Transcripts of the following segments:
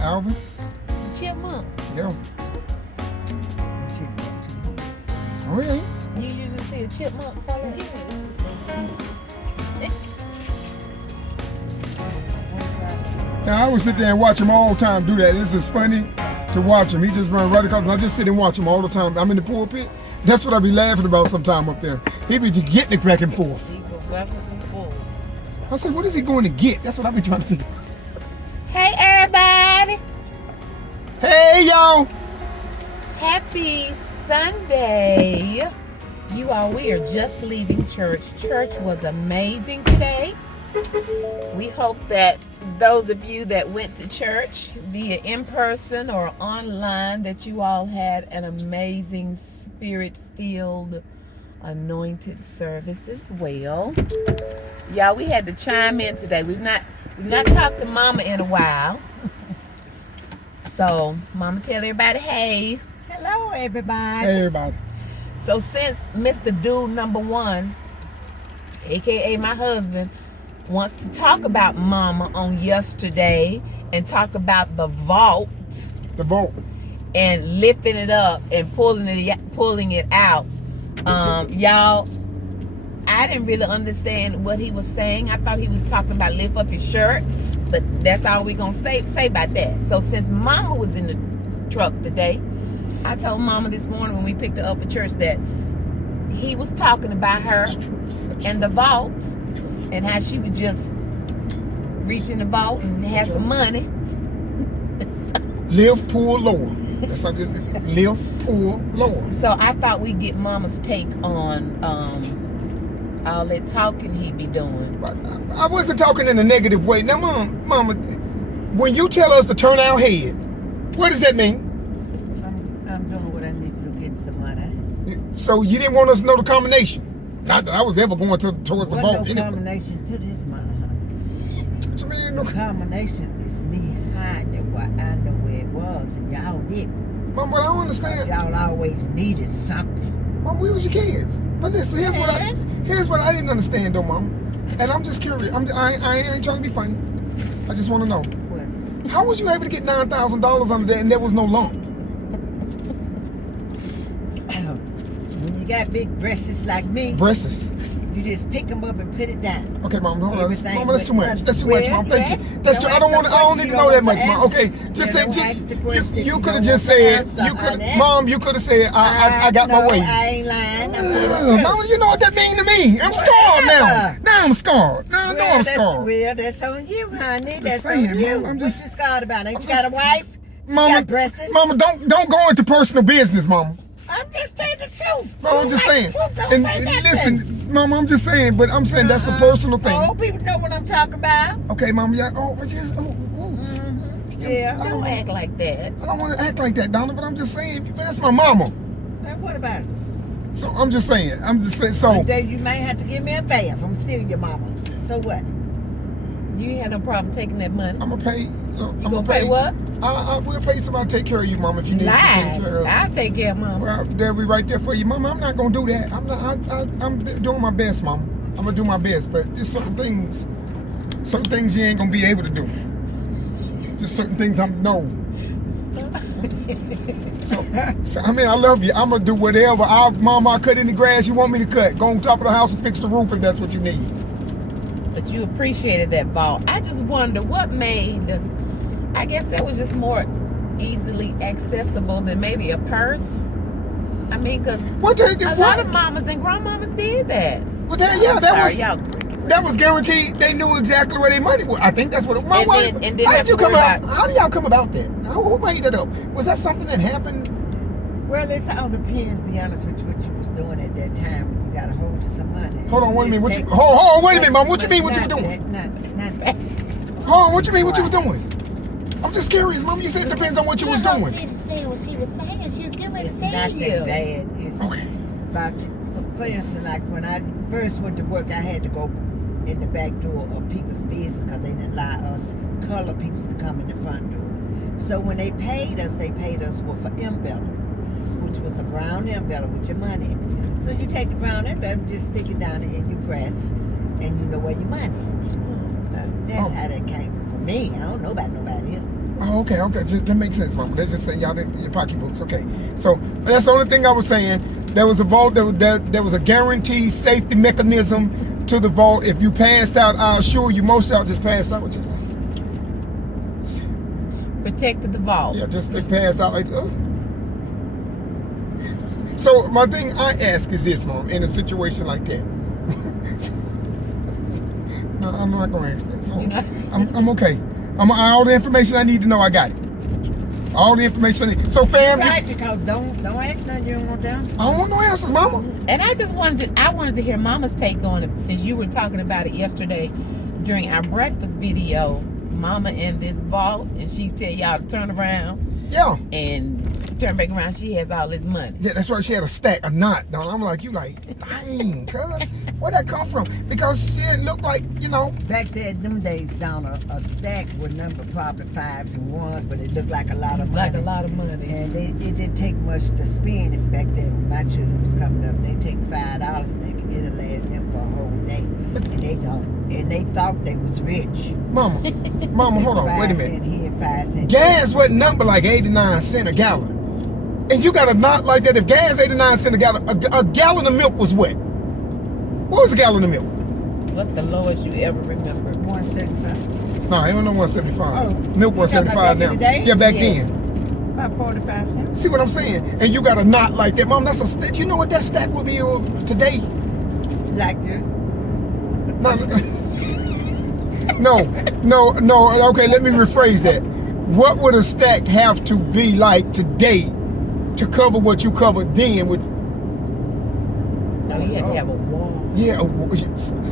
Alvin? The chipmunk. Yeah. Oh, yeah. You usually see a chipmunk follow you. Now, I would sit there and watch him all the time do that. This is funny to watch him. He just run right across, and I just sit and watch him all the time. I'm in the pulpit. That's what I be laughing about sometime up there. He be just getting it back and forth. I said, what is he going to get? That's what I be trying to figure out. Hey, everybody. Hey, y'all. Happy Sunday. You all, we are just leaving church. Church was amazing today. We hope that those of you that went to church via in-person or online, that you all had an amazing spirit-filled, anointed service as well. Y'all, we had to chime in today. We've not talked to Mama in a while. So, Mama, tell everybody, hey. Hello, everybody. Hey, everybody. So since Mr. Dude number one, aka my husband, wants to talk about Mama on yesterday and talk about the vault. The vault. And lifting it up and pulling it out. Y'all, I didn't really understand what he was saying. I thought he was talking about lift up your shirt, but that's all we're gonna say about that. So since Mama was in the truck today, I told Mama this morning when we picked her up for church that he was talking about her and the vault and how she would just reach in the vault and have some money. Live, pull, lower. That's how it live, pull, lower. So I thought we'd get Mama's take on all that talking he be doing. I wasn't talking in a negative way. Now, Mama, when you tell us to turn our head, what does that mean? I'm doing what I need to do, getting some money. So you didn't want us to know the combination? Not that I was ever going towards the vault. No anyway. combination to this money, huh? What you mean, no? The combination is me hiding it while I know where it was, and y'all didn't. Mom, but I don't understand. Y'all always needed something. Mom, we was your kids. But listen, here's what I didn't understand, though, Mom. And I'm just curious. I ain't trying to be funny. I just want to know. What? How was you able to get $9,000 under that and there was no lump? When you got big breasts like me, Breasts. you just pick them up and put it down. Okay, Mom, hold on. Everything Mama, that's too much. That's too much, Mom. Thank Yes. you. That's too. I don't need to know that much, Mom. Okay, just say you could have just said Mom. You could have said I got my ways. I ain't lying. Mama, you know what that mean to me? I'm scarred now. Now I'm scarred. Now I know I'm scarred. Well, that's on you, honey. That's saying, on you. Mom, I'm just- What you scarred about? Ain't you got a wife? Mama, got breasts? Mama, don't go into personal business, Mama. I'm just telling the truth. No, I'm just saying. And listen, Mama, I'm just saying, but I'm saying that's a personal thing. Old people know what I'm talking about. Okay, Mama, yeah. Yeah. Don't act like that. I don't want to act like that, Donna, but I'm just saying, that's my mama. Now, what about it? So I'm just saying, so. One day you may have to give me a bath. I'm still your mama. So what? You ain't had no problem taking that money. I'm gonna pay. You gonna pay what? We'll pay somebody to take care of you, Mama, if you need to take care of. I'll take care of Mama. Well, they'll be right there for you, Mama. I'm not gonna do that. I'm doing my best, Mama. I'm gonna do my best, but just certain things you ain't gonna be able to do. Just certain things I'm no. So I mean, I love you. I'm gonna do whatever. Mama, I cut any grass you want me to cut. Go on top of the house and fix the roof if that's what you need. But you appreciated that vault. I just wonder what made. I guess that was just more easily accessible than maybe a purse. I mean, because a lot of mamas and grandmamas did that. Well, that was guaranteed. They knew exactly where their money was. I think that's what it was. How did y'all come about that? Who made that up? Was that something that happened? Well, it all depends, be honest with you, what you was doing at that time. You got a hold of some money. Hold on, wait a minute. Hold on, wait a minute, Mom. What you mean what you were doing? Hold on, what you mean what you were doing? I'm just curious, Mom. You said it depends on what you was doing. She didn't say what she was saying. She was getting ready to say Not to that you. bad. It's about, for instance, like when I first went to work, I had to go in the back door of people's business because they didn't allow us colored people to come in the front door. So when they paid us with an envelope, which was a brown envelope with your money in it. So you take the brown envelope and just stick it down in your breast, and you know where your money is. That's how that came from me. I don't know about nobody else. Oh, okay. Just, that makes sense, Mama. Let's just say y'all didn't your pocketbooks. Okay. So that's the only thing I was saying. There was a vault. There was a guaranteed safety mechanism to the vault. If you passed out, I assure you, most y'all just passed out with you. Protected the vault. Yeah, just they passed out like. So my thing I ask is this, Mom, in a situation like that. No, I'm not going to ask that. So I'm okay. All the information I need to know, I got it. All the information I need. So fam, Right, because don't ask nothing you don't want to answer. I don't want no answers, Mama. And I just wanted to hear Mama's take on it, since you were talking about it yesterday during our breakfast video. Mama in this vault, and she tell y'all to turn around. Yeah. And turn back around, she has all this money. Yeah, that's why she had a stack, a knot. Now I'm like, you like, dang, cuz, where'd that come from? Because she didn't look like, you know. Back there in them days, down a stack would number probably 5s and 1s, but it looked like a lot of money. Like a lot of money. And it didn't take much to spend. If back then, when my children was coming up, they take $5 and it'll last them for a whole day. And they thought they was rich. Mama, hold on, wait a 5 cent minute. here and 5 cents. Gas wasn't number like 89 cents a gallon. And you got a knot like that. If gas 89 cents a gallon, a gallon of milk was what? What was a gallon of milk? What's the lowest you ever remember? 175. No, it wasn't no 175. Oh, Milk you talking 175 about back now. in the day? Yeah, back Yes. then. About 45 cents. See what I'm saying? And you got a knot like that. Mom, that's a stack. You know what that stack would be today? Like this. No, okay, let me rephrase that. What would a stack have to be like today to cover what you covered then with? Oh, you had to have a wall. Yeah,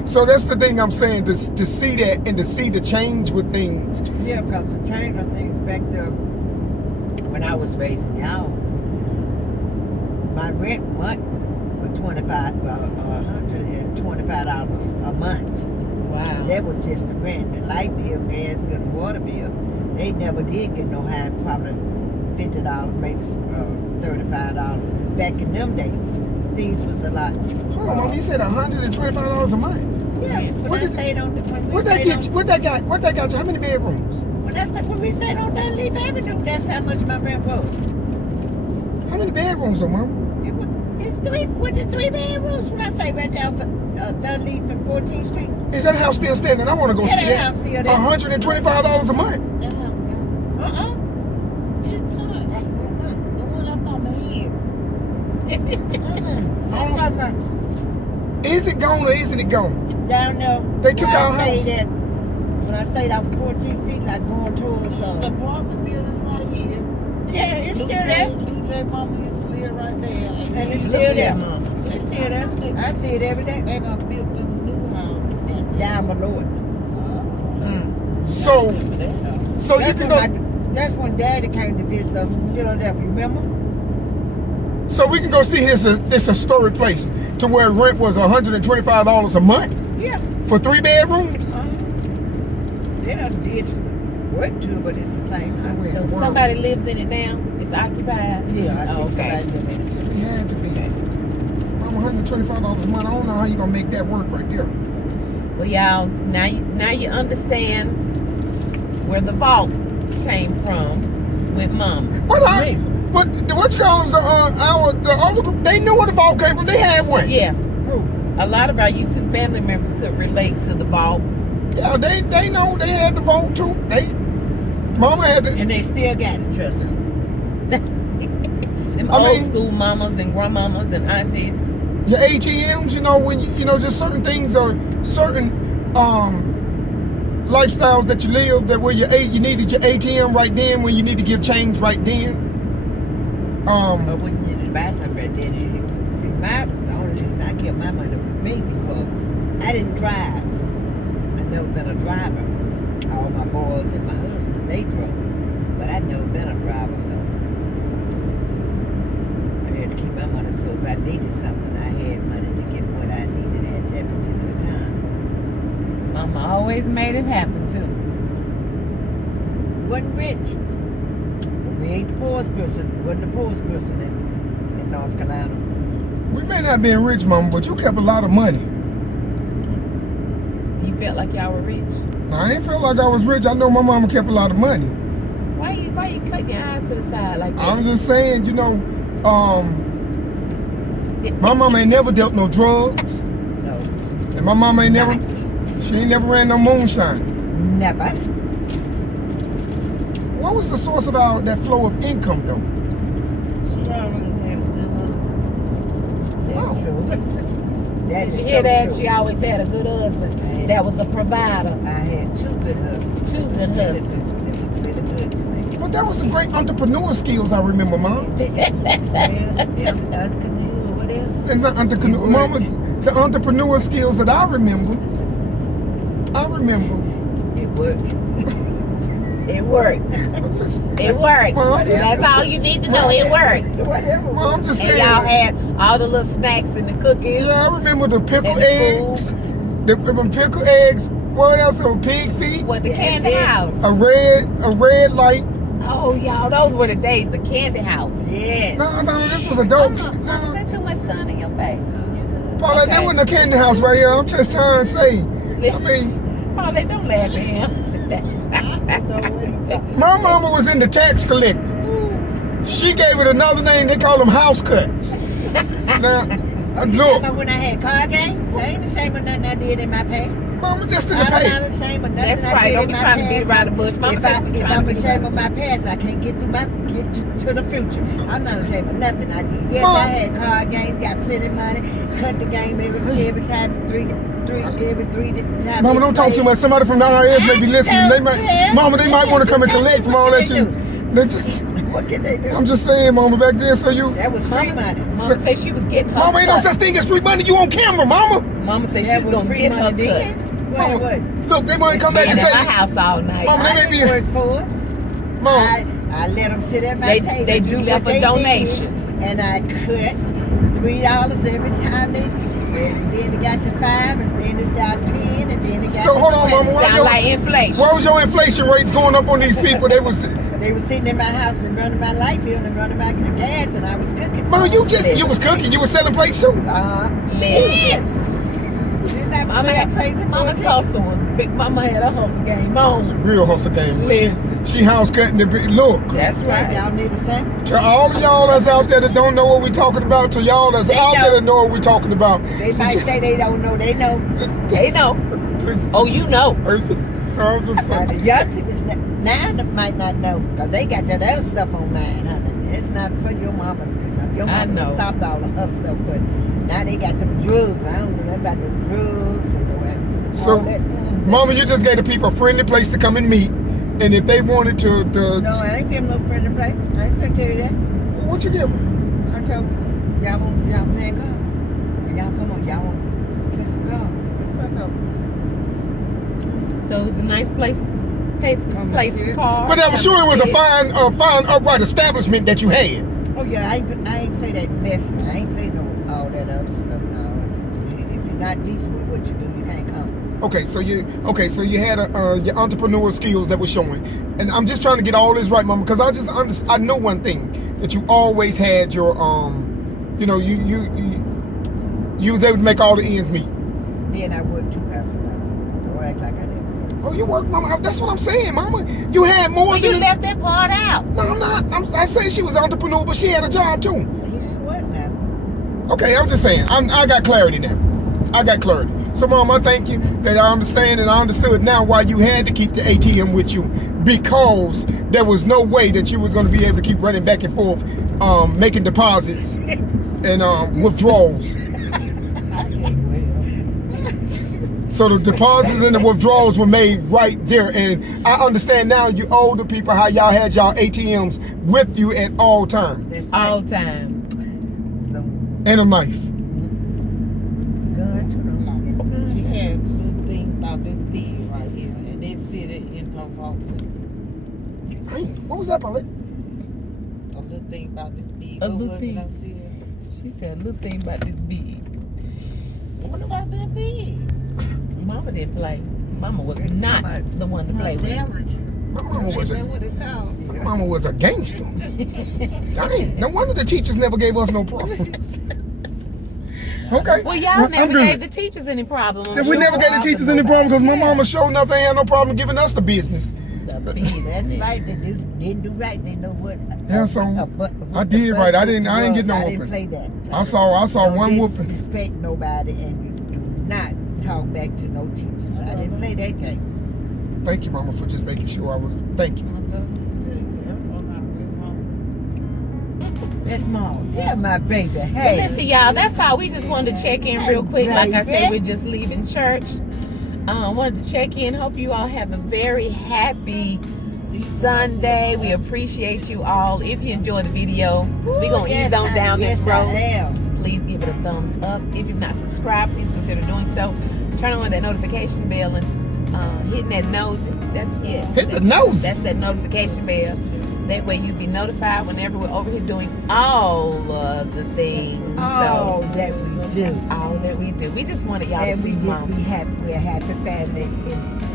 so that's the thing I'm saying, to see that and to see the change with things. Yeah, because the change of things back there when I was raising y'all, my rent month was $125 a month. Wow. That was just the rent. The light bill, gas bill, and water bill. They never did get no higher than probably $50, maybe $35. Back in them days, things was a lot. Hold on, Mom, you said $125 a month. Yeah, What when I is- stayed on the What that get you? What that got you? How many bedrooms? when we stayed on Dunleaf Avenue, that's how much my rent was. How many bedrooms though, Mom? It's 3 bedrooms when I stayed right down for Dunleaf and 14th Street. Is that house still standing? I want to go Yeah, see that that. house still there. $125 a month. That house gone. It's done. The one up on the hill. I'm talking about Is it gone or isn't it gone? down there. They took where our I stayed house. at, when I stayed out 14th Street, like going towards. The apartment building right here. Yeah, it's Blue still there. J mama used to live right there. And it's we still live there. Mama. It's still there. I see it every day. They done built them new houses. Down below it. So you That's can when go. that's when Daddy came to visit us from Philadelphia, remember? So we can go see this historic place to where rent was $125 a month Yeah. for 3 bedrooms. They done did some work to it, but it's the same. So somebody lives in it now? It's occupied? Yeah, I think Okay. somebody lived in it. It had to be. Mom, $125 a month. I don't know how you gonna make that work right there. Well, y'all, now you understand where the vault came from with Mama. What you call them? They knew where the vault came from. They had one. Yeah. A lot of our YouTube family members could relate to the vault. Yeah, they know they had the vault too. Mama had the. And they still got it, trust me. Them I old mean- school mamas and grandmamas and aunties. Your ATMs, you know, when just certain things are certain lifestyles that you live that where you needed your ATM right then when you need to give change right then. But when you need to buy something right then, see, the only reason I kept my money with me because I didn't drive. I've never been a driver. All my boys and my husbands, they drove. But I'd never been a driver, so I had to keep my money. So if I needed something, I had money to get what I needed at that particular time. Mama always made it happen too. Wasn't rich. We ain't the poorest person. Wasn't the poorest person in North Carolina. We may not be rich, Mama, but you kept a lot of money. You felt like y'all were rich? I ain't feel like I was rich. I know my mama kept a lot of money. Why you cutting your eyes to the side like that? I'm just saying, you know, my mama ain't never dealt no drugs. No. And my mama ain't never, she ain't never ran no moonshine. Never. What was the source of that flow of income though? She always had a good husband. That's Oh. true. That Did is you so hear that? true. She always had a good husband that was a provider. I had 2 good husbands. 2 good husbands. It was really good to me. But that was some great entrepreneur skills I remember, Mom. Entrepreneur, whatever. And the entrepreneur, Mama, the entrepreneur skills that I remember. It worked. It worked. It worked. Well, That's all you need to know. It worked. Whatever. Well, I'm just And saying. y'all had all the little snacks and the cookies. Yeah, I remember the pickled And the eggs. The pickled eggs. What else? Pig feet. What, the That's candy it. house? A red light. Oh, y'all, those were the days. The candy house. Yes. No, this was a dope. Mama, is that too much sun in your face? Paula, Okay. that wasn't a candy house right here. I'm just trying to say. I mean, Oh, they don't laugh at him. my mama was in the tax collector. She gave it another name. They call them house cuts. Now, look, Remember when I had car games? I ain't ashamed of nothing I did in my past. Mama, just in the I'm pay. not ashamed of nothing That's I right. did Don't in be my trying to beat past. around the bush. Mama If said be trying I'm to beat ashamed around. of my past, I can't get to the future. I'm not ashamed of nothing I did. Yes, Mom. I had card games, got plenty of money, cut the game every time, every three times. Mama, don't talk too much. Somebody from the IRS may be listening. They might, Mama, they might want to come and collect from all that you. They just, What can they do? I'm just saying, Mama, back then, so you. That was free money. Mama said she was getting her Mama, ain't no cut. such thing as free money. You on camera, Mama. Mama said she That was was going to free get her money then. cut. What? What? Look, they might come back Being and at my say, house all night. Mama, I they may didn't be. work for it. Mama, I let them sit at my They- table. they just do what left a they donation. did, and I cut $3 every time they. And then it got to 5, and then it's down 10, and then it got So, to hold on, 20. Mama, why Sound like inflation. why was your inflation rates going up on these people? They was, They were sitting in my house and running my light bill and running my gas, and I was cooking. Mama, you was cooking. You was selling plates too. Listen. Yes. Didn't I Mama say had crazy for Mama's it? hustle was big. Mama had a hustle game on. Real hustle game. Listen. She house cutting the look. That's right. Y'all need a same. To all of y'all that's out there that don't know what we talking about, to y'all that's They out know. there that know what we talking about. They might say they don't know. They know. They know. Oh, you know. So I'm just Now, saying. the young people now might not know because they got that other stuff on mine, honey. It's not for your mama. Your I mama know. stopped all of her stuff, but now they got them drugs. I don't know nothing about no drugs and all So, that. Mama, you just gave the people a friendly place to come and meet, and if they wanted to, No, I ain't giving no friend to play. I ain't gonna tell you that. what you give them? I told them, y'all playing golf. Y'all come on, y'all want to play some golf. Let's go. So it was a nice place to car. But I'm sure it was a fine, upright establishment that you had. Oh yeah, I ain't play that mess now. I ain't play no all that other stuff now. If you're not decent with what you do, you can't come. Okay, so you had your entrepreneur skills that were showing, and I'm just trying to get all this right, Mama, because I know one thing, that you always had your you was able to make all the ends meet. Then I worked 2 hours a night. Don't act like I didn't. Oh, you worked, Mama. That's what I'm saying, Mama. You had more Well, than you left that part out. No, I'm not. I say she was an entrepreneur, but she had a job too. You didn't work now. Okay, I'm just saying. I got clarity now. I got clarity. So, Mom, I thank you that I understand and I understood now why you had to keep the ATM with you, because there was no way that you was going to be able to keep running back and forth, making deposits and withdrawals. So the deposits and the withdrawals were made right there, and I understand now, you older people, how y'all had y'all ATMs with you at all times, That's All right. time. So, and a knife. gun too, no. She had a little thing about this big right here, and it fitted in her vault too. Hey, what was that, Paulette? A little thing about this big. A What little was thing. it I said? She said a little thing about this big. What about that big? Mama didn't play. Mama was not the one to play with. Leverage. My mama was Is that a, what it called? my mama was a gangster. Dang, no wonder the teachers never gave us no problems. Okay. Well, y'all I'm never good. gave the teachers any problem. I'm And we sure. never gave the teachers any problem because my mama showed nothing, had no problem giving us the business. That's right. They didn't do right. They know what. Yeah, so I did right. I didn't get no I whooping. didn't play that. I saw Don't one whooping. disrespect nobody, and you do not talk back to no teachers. I didn't play that game. Thank you, Mama, for just making sure I was. Thank you. That's small. Tell my baby, But hey. listen, y'all, that's all. We just wanted to check in real quick. Like I said, Baby. we're just leaving church. Wanted to check in. Hope you all have a very happy Sunday. We appreciate you all. If you enjoyed the video, we're going to ease on down this road. Please give it a thumbs up. If you've not subscribed, please consider doing so. Turn on that notification bell and hitting that nose. That's it. Hit the nose. That's that notification bell. That way you'll be notified whenever we're over here doing all of the things. All that we do. All that we do. We just wanted y'all to And see we just Mama. be happy. We're a happy family.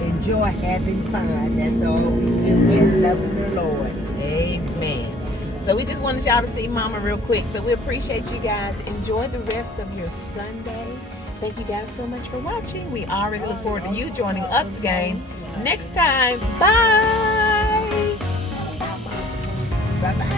Enjoy having fun. That's all we do. And loving the Lord. Amen. So we just wanted y'all to see Mama real quick. So we appreciate you guys. Enjoy the rest of your Sunday. Thank you guys so much for watching. We already look forward to you joining us again next time. Bye. Bye-bye.